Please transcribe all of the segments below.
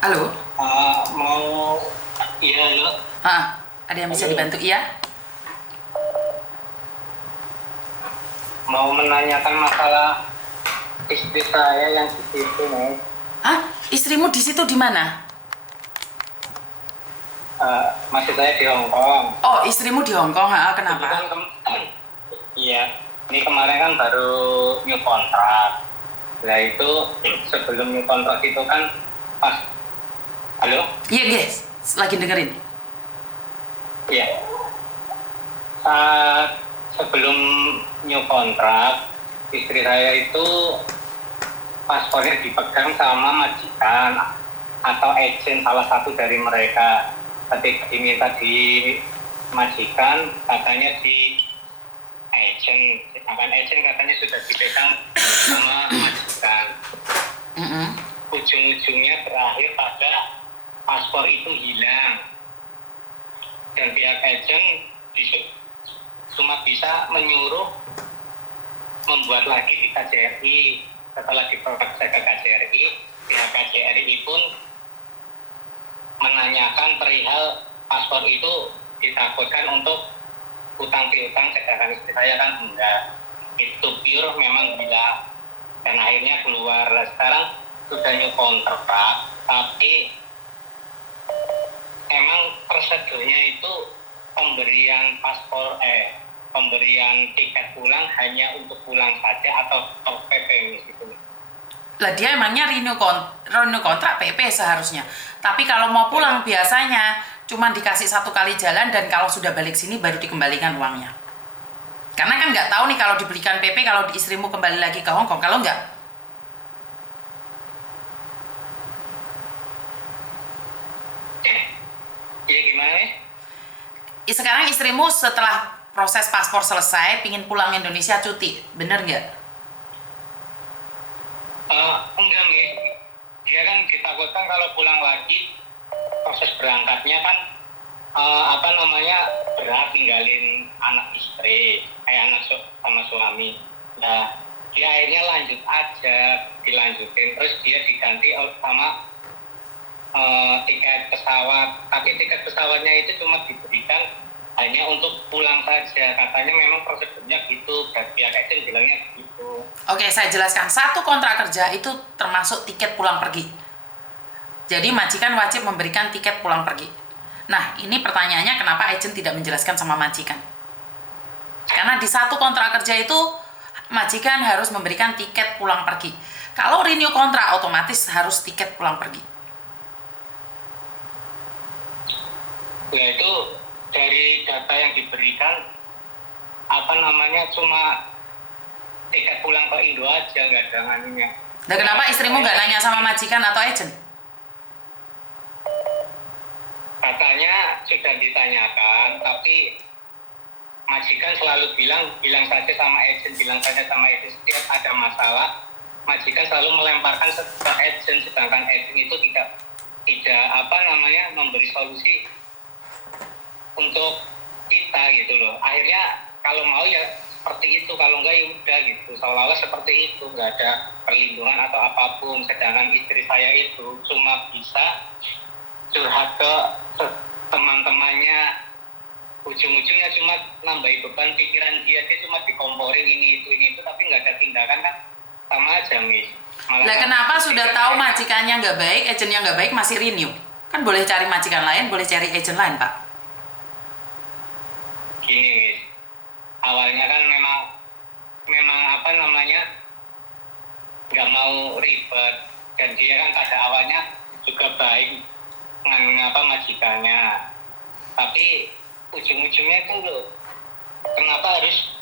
Halo? Mau iya lo Ada yang bisa halo, dibantu? Iya? mau menanyakan masalah istri saya yang di situ nih. Istrimu di situ di mana? Masih saya di Hong Kong. Oh, istrimu di Hong Kong. Itu kan Kenapa? iya, ini kemarin kan baru new kontrak. Nah itu sebelum new kontrak itu kan pas halo, Iya, guys. Lagi dengerin. iya, saat sebelum new kontrak istri saya itu paspornya dipegang sama majikan atau agent salah satu dari mereka. Ketika diminta di majikan katanya di agent, sedangkan agent katanya sudah dipegang sama majikan. Mm-mm. Ujung-ujungnya berakhir pada paspor itu hilang dan pihak agent cuma bisa menyuruh membuat lagi di KJRI. Setelah diperiksa ke KJRI, pihak KJRI pun menanyakan perihal paspor itu ditakutkan untuk utang piutang, sedangkan istri saya kan enggak, itu pure memang gila. Dan akhirnya keluar. Sekarang sudah new kontrak, tapi emang prosedurnya itu pemberian pemberian tiket pulang hanya untuk pulang saja atau PP gitu. Lah dia emangnya renew kontrak PP seharusnya. Tapi kalau mau pulang biasanya cuma dikasih 1 kali jalan dan kalau sudah balik sini baru dikembalikan uangnya. Karena kan nggak tahu nih kalau diberikan PP kalau di istrimu kembali lagi ke Hong Kong. Kalau nggak, Iya gimana nih? sekarang istrimu setelah proses paspor selesai pingin pulang Indonesia cuti. Bener nggak? Enggak nih, dia kan ditakutkan kalau pulang lagi proses berangkatnya kan berat tinggalin anak istri, sama suami. Nah dia akhirnya lanjut aja, dilanjutin terus dia diganti sama tiket pesawat, tapi tiket pesawatnya itu cuma diberikan hanya untuk pulang saja. Katanya memang prosedurnya gitu, dan pihak agent bilangnya gitu. Oke, saya jelaskan. Satu kontrak kerja itu termasuk tiket pulang pergi. Jadi majikan wajib memberikan tiket pulang pergi. Nah, ini pertanyaannya kenapa agent tidak menjelaskan sama majikan? Karena di satu kontrak kerja itu majikan harus memberikan tiket pulang pergi. Kalau renew kontrak otomatis harus tiket pulang pergi. Ya itu dari data yang diberikan cuma tiket pulang ke Indo aja, nggak ada nganunya. Dan kenapa istrimu nggak nanya sama majikan atau agent? Katanya sudah ditanyakan, tapi majikan selalu bilang saja sama agent, setiap ada masalah majikan selalu melemparkan ke agent, sedangkan agent itu tidak memberi solusi untuk kita gitu loh. Akhirnya kalau mau ya seperti itu, kalau enggak ya udah gitu, seolah-olah seperti itu, nggak ada perlindungan atau apapun. Sedangkan istri saya itu cuma bisa curhat ke teman-temannya, ujung-ujungnya cuma nambahin beban pikiran dia cuma dikomporin ini itu, tapi nggak ada tindakan kan, sama aja mis. Lah kenapa sudah tahu majikannya nggak baik, agentnya nggak baik masih renew? Kan boleh cari majikan lain, boleh cari agent lain, Pak. Gini mis, awalnya kan memang nggak mau ribet, dan dia kan pada awalnya juga baik dengan majikannya, tapi ujung-ujungnya itu loh, kenapa harus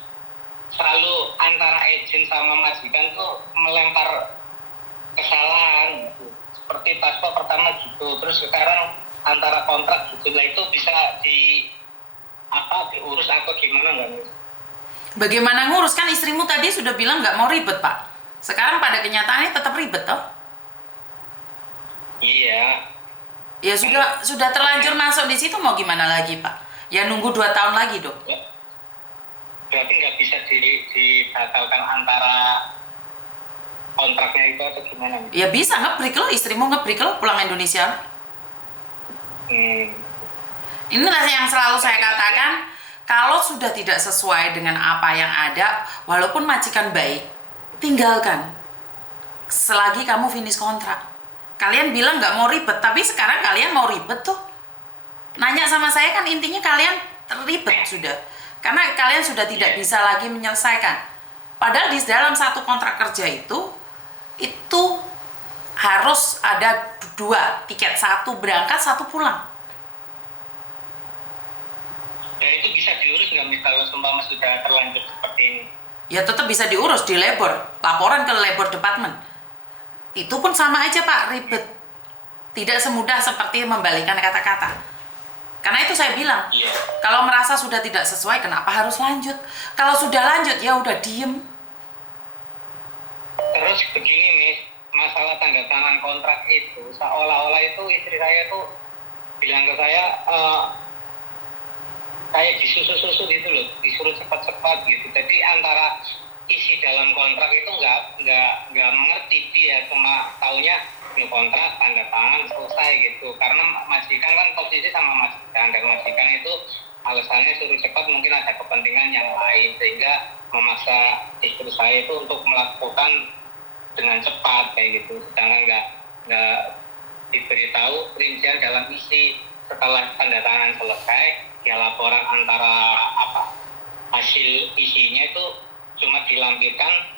selalu antara agent sama majikan tuh melempar kesalahan gitu. Seperti paspor pertama gitu, terus sekarang antara kontrak gitu. Lah itu bisa diurus atau gimana nggak nih? Bagaimana ngurus? Kan istrimu tadi sudah bilang nggak mau ribet, Pak. Sekarang pada kenyataannya tetap ribet, toh? Iya. Ya sudah terlanjur masuk di situ mau gimana lagi, Pak? Ya nunggu 2 tahun lagi dong. Ya, berarti nggak bisa dibatalkan antara kontraknya itu atau gimana? Ya bisa ngebreak lo, istrimu ngebreak lo pulang Indonesia. Hmm. Inilah yang selalu saya katakan, kalau sudah tidak sesuai dengan apa yang ada, walaupun majikan baik, tinggalkan. Selagi kamu finish kontrak. Kalian bilang nggak mau ribet, tapi sekarang kalian mau ribet tuh. Nanya sama saya kan intinya kalian terlibat sudah. Karena kalian sudah tidak bisa lagi menyelesaikan. Padahal di dalam satu kontrak kerja itu harus ada 2 tiket, 1 berangkat, 1 pulang. Dan itu bisa diurus nggak nih kalau seumpama sudah terlanjur seperti ini? Ya tetap bisa diurus di labor, laporan ke labor department. Itu pun sama aja Pak, ribet. Tidak semudah seperti membalikan kata-kata. Karena itu saya bilang, kalau merasa sudah tidak sesuai, kenapa harus lanjut? Kalau sudah lanjut, ya udah diem. Terus begini nih, masalah tanda tangan kontrak itu, seolah-olah itu istri saya tuh bilang ke saya, kayak disusu-susu gitu loh, disuruh cepat-cepat gitu. Jadi antara isi dalam kontrak itu nggak mengerti, dia cuma taunya ini kontrak tanda tangan selesai gitu. Karena majikan kan posisi sama majikan, dan majikan itu alasannya suruh cepat, mungkin ada kepentingan yang lain sehingga memaksa istri saya itu untuk melakukan dengan cepat kayak gitu. Sedangkan nggak diberitahu rincian dalam isi. Setelah tanda tangan selesai, ya laporan antara hasil isinya itu cuma dilampirkan,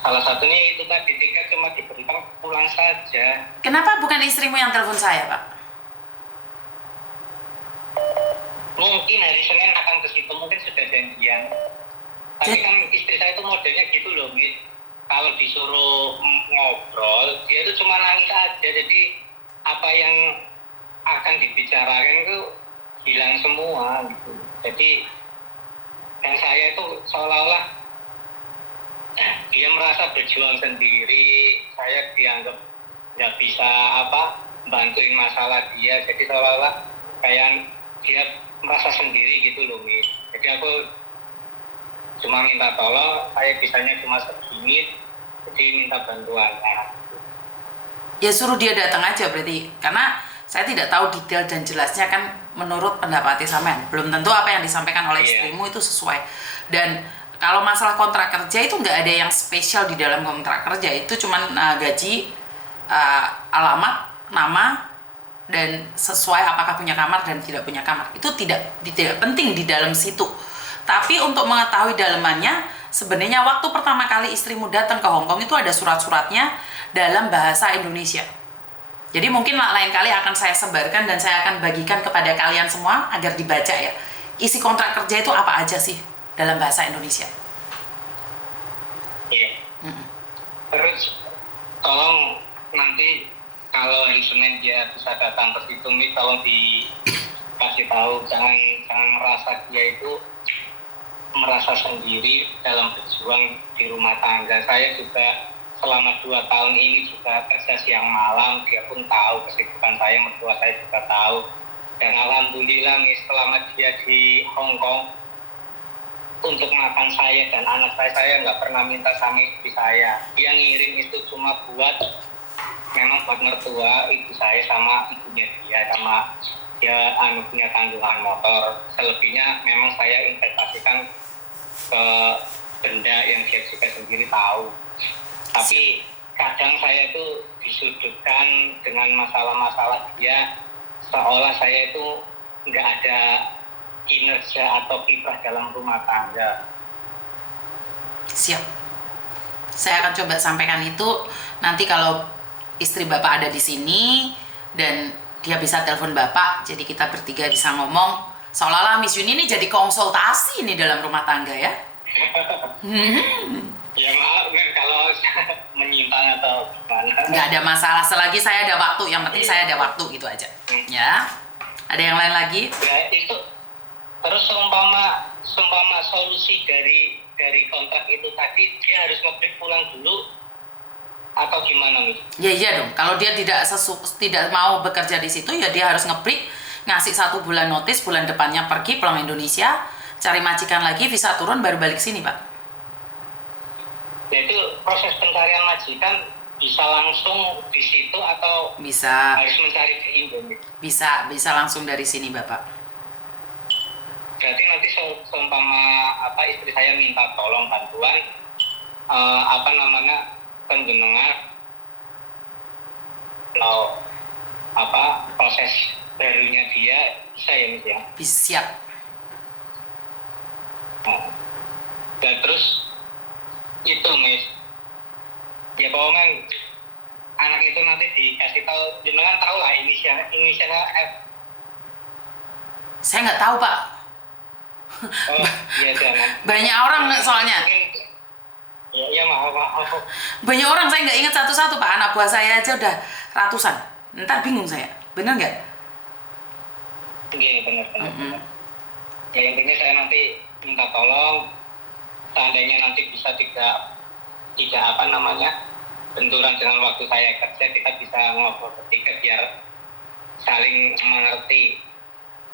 salah satunya itu tadi tiket cuma diberikan pulang saja. Kenapa bukan istrimu yang telepon saya Pak? Mungkin hari Senin akan ke situ, mungkin sudah janjian. Tapi kan istri saya itu modelnya gitu loh, Mit. Kalau disuruh ngobrol, dia itu cuma nangis aja. Jadi apa yang akan dibicarakan itu hilang semua gitu. Jadi dan saya itu seolah-olah dia merasa berjuang sendiri, saya dianggap nggak bisa bantuin masalah dia. Jadi seolah-olah kayak dia merasa sendiri gitu loh, Mit. Jadi aku cuma minta tolong, saya bisanya cuma segini, jadi minta bantuannya. Ya suruh dia datang aja berarti, karena saya tidak tahu detail dan jelasnya kan menurut pendapat sampean. Belum tentu apa yang disampaikan oleh istrimu itu sesuai. Dan kalau masalah kontrak kerja itu nggak ada yang spesial di dalam kontrak kerja, itu cuman gaji, alamat, nama, dan sesuai apakah punya kamar dan tidak punya kamar. Itu tidak penting di dalam situ. Tapi untuk mengetahui dalamannya, sebenarnya waktu pertama kali istrimu datang ke Hong Kong itu ada surat-suratnya dalam bahasa Indonesia. Jadi mungkin lain kali akan saya sebarkan dan saya akan bagikan kepada kalian semua agar dibaca ya. Isi kontrak kerja itu apa aja sih dalam bahasa Indonesia. Iya. Terus tolong nanti kalau hari Senin dia bisa datang ke situ, nih tolong dikasih tahu, jangan merasa dia itu merasa sendiri dalam berjuang di rumah tangga. Saya juga selama 2 tahun ini juga kerja siang malam, dia pun tahu kesibukan saya, mertua saya juga tahu. Dan alhamdulillah nih selama dia di Hong Kong, untuk makan saya dan anak saya nggak pernah minta sama istri saya. Dia ngirim itu cuma buat mertua, ibu saya sama ibunya dia, sama dia punya tanggungan motor. Selebihnya memang saya investasikan ke benda yang dia juga sendiri tahu. Tapi kadang saya itu disudutkan dengan masalah-masalah dia, seolah saya itu nggak ada kinerja atau kiprah dalam rumah tangga. Siap. Saya akan coba sampaikan itu nanti kalau istri Bapak ada di sini dan dia bisa telepon Bapak, jadi kita bertiga bisa ngomong. Seolah-olah Miss Yuni ini jadi konsultasi nih dalam rumah tangga ya. Ya maaf kalau menyimpang atau gimana. Nggak ada masalah, selagi saya ada waktu, yang penting saya ada waktu gitu aja. Ya. Ada yang lain lagi? Ya itu. Terus seumpama solusi dari kontrak itu tadi, dia harus nge-break pulang dulu atau gimana nih? Ya iya dong. Kalau dia tidak mau bekerja di situ, ya dia harus nge-break, ngasih 1 bulan notis, bulan depannya pergi pulang Indonesia, cari majikan lagi, visa turun baru balik sini, Pak. Yaitu proses pencarian majikan bisa langsung di situ atau Bisa, harus mencari di Indomie? bisa langsung dari sini Bapak. Berarti nanti seumpama istri saya minta tolong bantuan penjenengan atau proses barunya dia bisa ya Miss ya? Bisa, siap. Dan terus itu Miss, ya pokoknya anak itu nanti dikasih tahu, jenengan tahu lah inisialnya F. Saya nggak tahu Pak. Oh iya jangan. Banyak orang soalnya. Mungkin, ya maaf. Banyak orang, saya nggak ingat satu-satu Pak. Anak buah saya aja udah ratusan. Ntar bingung saya. Bener nggak? Iya benar. Ya intinya saya nanti minta tolong, seandainya nanti bisa tidak benturan dengan waktu saya kerja, kita bisa ngobrol bertiga biar saling mengerti.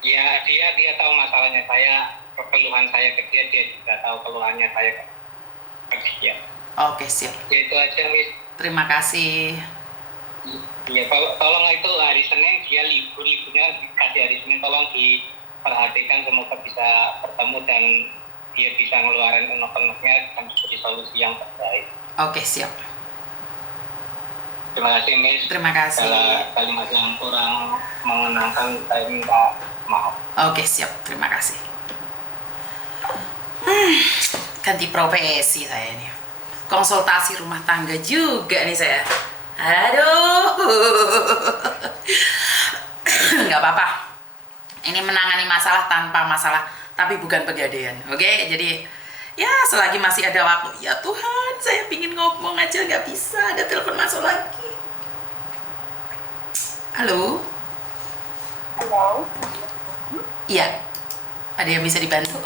Ya dia tahu masalahnya saya, keluhan saya ke dia juga tahu keluhannya saya ke dia. Oke, siap. Ya itu aja Miss. Terima kasih. Ya tolong itu hari Senin dia liburnya dikasih hari Senin, tolong diperhatikan, semoga bisa bertemu dan dia bisa ngeluarin unek-uneknya dan jadi solusi yang terbaik. Oke, siap. Terima kasih Miss. Terima kasih. Kalau kalimat yang kurang mengenangkan saya minta maaf. Oke, siap. Terima kasih. Ganti profesi saya ini. Konsultasi rumah tangga juga nih saya. Aduh. Nggak apa-apa. Ini menangani masalah tanpa masalah, tapi bukan pegadaian. Oke, jadi ya selagi masih ada waktu. Ya Tuhan, saya pingin ngomong aja nggak bisa. Ada telepon masuk lagi. Halo. Halo. Iya. Ada yang bisa dibantu?